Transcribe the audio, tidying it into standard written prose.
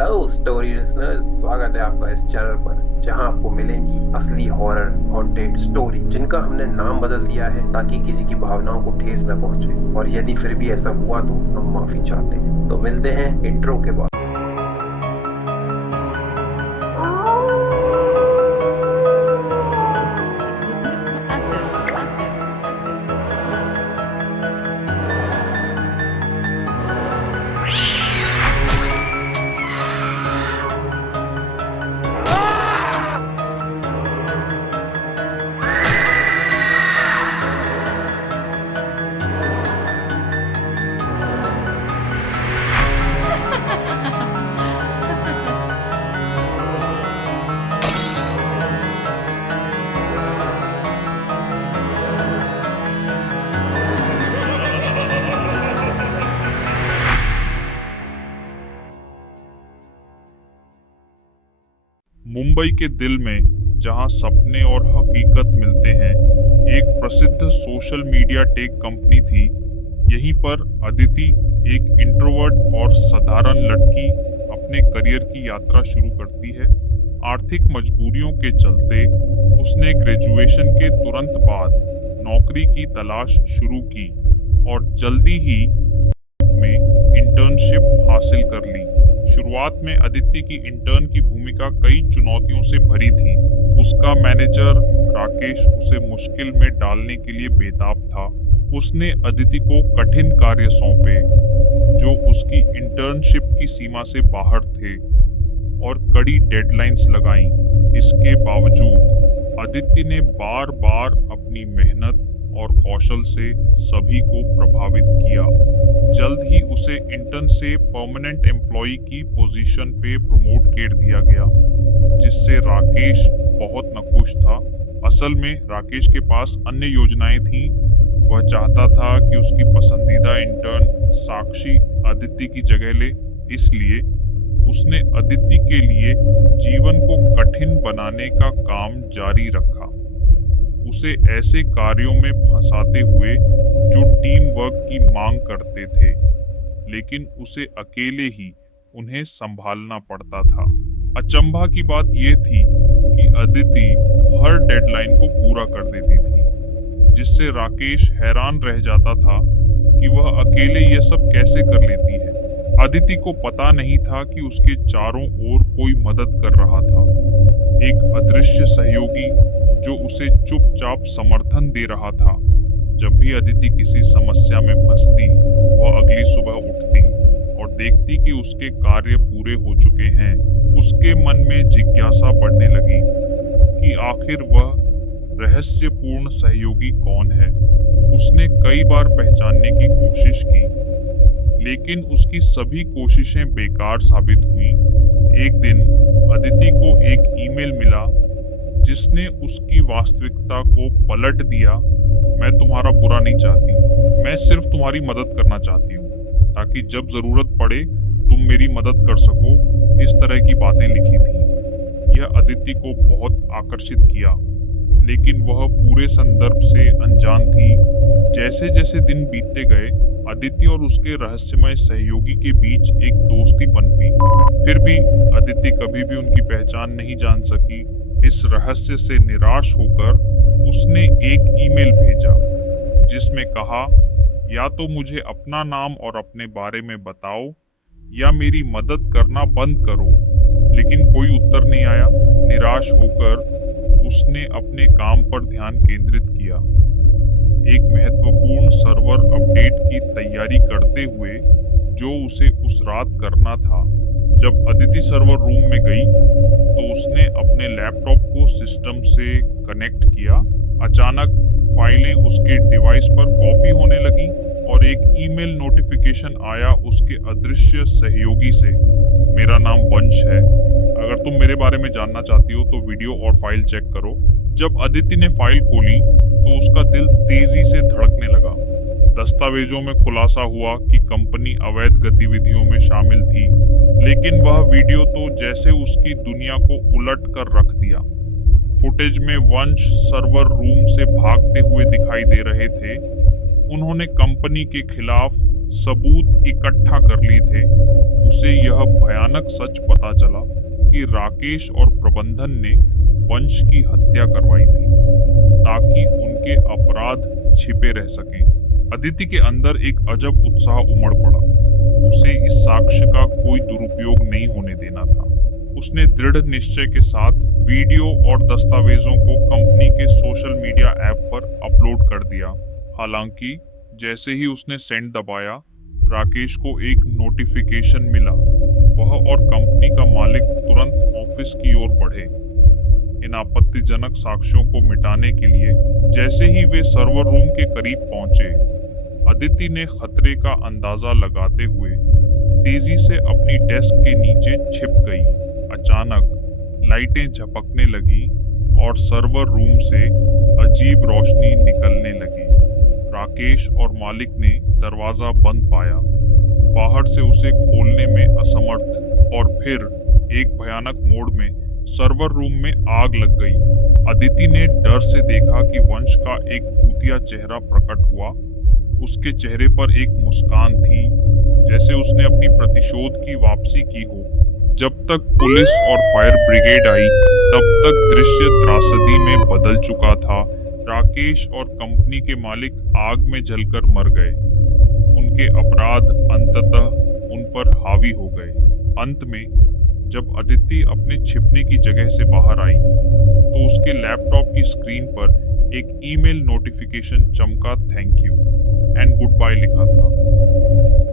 Hello story listeners, स्वागत है आपका इस चैनल पर जहां आपको मिलेंगी असली हॉरर हॉन्टेड स्टोरी जिनका हमने नाम बदल दिया है ताकि किसी की भावनाओं को ठेस न पहुंचे। और यदि फिर भी ऐसा हुआ तो हम माफी चाहते हैं। तो मिलते हैं इंट्रो के बाद। It's acid. It's acid. Mumbai के दिल में जहां सपने और हकीकत मिलते हैं, एक प्रसिद्ध सोशल मीडिया टेक कंपनी थी। यहीं पर अदिति, एक इंट्रोवर्ट और साधारण लड़की, अपने करियर की यात्रा शुरू करती है। आर्थिक मजबूरियों के चलते उसने ग्रेजुएशन के तुरंत बाद नौकरी की तलाश शुरू की और जल्दी ही में इंटर्नशिप हासिल कर ली। शुरुआत में अदिति की इंटर्न की भूमिका कई चुनौतियों से भरी थी। उसका मैनेजर राकेश उसे मुश्किल में डालने के लिए बेताब था। उसने अदिति को कठिन कार्य सौंपे जो उसकी इंटर्नशिप की सीमा से बाहर थे और कड़ी डेडलाइंस लगाईं। इसके बावजूद अदिति ने बार बार अपनी मेहनत और कौशल से सभी को प्रभावित किया। जल्द ही उसे इंटर्न से परमानेंट एम्प्लॉय की पोजीशन पे प्रमोट कर दिया गया, जिससे राकेश बहुत नाखुश था। असल में राकेश के पास अन्य योजनाएं थीं। वह चाहता था कि उसकी पसंदीदा इंटर्न साक्षी अदिति की जगह ले, इसलिए उसने अदिति के लिए जीवन को कठिन बनाने का काम जारी रखा, उसे ऐसे कार्यों में फंसाते हुए जो टीम वर्क की मांग करते थे, लेकिन उसे अकेले ही उन्हें संभालना पड़ता था। अचंभा की बात यह थी कि अदिति हर डेडलाइन को पूरा कर देती थी, जिससे राकेश हैरान रह जाता था कि वह अकेले यह सब कैसे कर लेती है। अदिति को पता नहीं था कि उसके चारों ओर कोई मदद कर रहा था, एक अदृश्य सहयोगी जो उसे चुपचाप समर्थन दे रहा था। जब भी अदिति किसी समस्या में फंसती, वह अगली सुबह उठती और देखती कि उसके कार्य पूरे हो चुके हैं। उसके मन में जिज्ञासा बढ़ने लगी कि आखिर वह रहस्यपूर्ण सहयोगी कौन है। उसने कई बार पहचानने की कोशिश की, लेकिन उसकी सभी कोशिशें बेकार साबित हुईं। एक दिन अदिति को एक ईमेल मिला जिसने उसकी वास्तविकता को पलट दिया। मैं तुम्हारा बुरा नहीं चाहती, मैं सिर्फ तुम्हारी मदद करना चाहती हूँ, ताकि जब जरूरत पड़े तुम मेरी मदद कर सको। इस तरह की बातें लिखी थी। यह अदिति को बहुत आकर्षित किया, लेकिन वह पूरे संदर्भ से अनजान थी। जैसे जैसे दिन बीतते गए, अदिति और उसके रहस्यमय सहयोगी के बीच एक दोस्ती पनपी। फिर भी अदिति कभी भी उनकी पहचान नहीं जान सकी। इस रहस्य से निराश होकर उसने एक ईमेल भेजा जिसमें कहा, या तो मुझे अपना नाम और अपने बारे में बताओ या मेरी मदद करना बंद करो। लेकिन कोई उत्तर नहीं आया। निराश होकर उसने अपने काम पर ध्यान केंद्रित किया, एक महत्वपूर्ण सर्वर अपडेट की तैयारी करते हुए जो उसे उस रात करना था। जब अदिति सर्वर रूम में गई तो उसने अपने लैपटॉप को सिस्टम से कनेक्ट किया। अचानक फाइलें उसके डिवाइस पर कॉपी होने लगी और एक ईमेल नोटिफिकेशन आया उसके अदृश्य सहयोगी से। मेरा नाम वंश है, अगर तुम मेरे बारे में जानना चाहती हो तो वीडियो और फाइल चेक करो। जब अदिति ने फाइल खोली तो उसका दिल तेजी से धड़कने लगा। दस्तावेजों में खुलासा हुआ कि कंपनी अवैध गतिविधियों में शामिल थी, लेकिन वह वीडियो तो जैसे उसकी दुनिया को उलट कर रख दिया। फुटेज में वंश सर्वर रूम से भागते हुए दिखाई दे रहे थे। उन्होंने कंपनी के खिलाफ सबूत इकट्ठा कर लिए थे, उसे यह भयानक सच पता चला कि राकेश और प्रबंधन ने वंश की हत्या करवाई थी ताकि उनके अपराध छिपे रह सकें। अदिति के अंदर एक अजब उत्साह उमड़ पड़ा। उसे इस साक्ष्य का कोई दुरुपयोग नहीं होने देना था। उसने दृढ़ निश्चय के साथ वीडियो और दस्तावेजों को कंपनी के सोशल मीडिया ऐप पर अपलोड कर दिया। हालांकि जैसे ही उसने सेंड दबाया, राकेश को एक नोटिफिकेशन मिला। वह और कंपनी का मालिक तुरंत ऑफिस की ओर बढ़े। इन आपत्तिजनक साक्ष्यों को मिटाने के लिए जैसे ही वे सर्वर रूम के करीब पहुंचे, अदिति ने खतरे का अंदाजा लगाते हुए तेजी से अपनी डेस्क के नीचे छिप गई। अचानक लाइटें झपकने लगी और सर्वर रूम से अजीब रोशनी निकलने लगी। राकेश और मालिक ने दरवाजा बंद पाया, बाहर से उसे खोलने में असमर्थ, और फिर एक भयानक मोड़ में सर्वर रूम में आग लग गई। अदिति ने डर से देखा कि वंश का एक भूतिया चेहरा प्रकट हुआ। उसके चेहरे पर एक मुस्कान थी, जैसे उसने अपनी प्रतिशोध की वापसी की हो। जब तक पुलिस और फायर ब्रिगेड आई, तब तक दृश्य त्रासदी में बदल चुका था। राकेश और कंपनी के मालिक आग में जलकर मर गए। उनके अपराध अंततः उन पर हावी हो गए। अंत में जब अदिति अपने छिपने की जगह से बाहर आई, तो उसके लैपटॉप की स्क्रीन पर एक ईमेल नोटिफिकेशन चमका, thank you and goodbye लिखा था।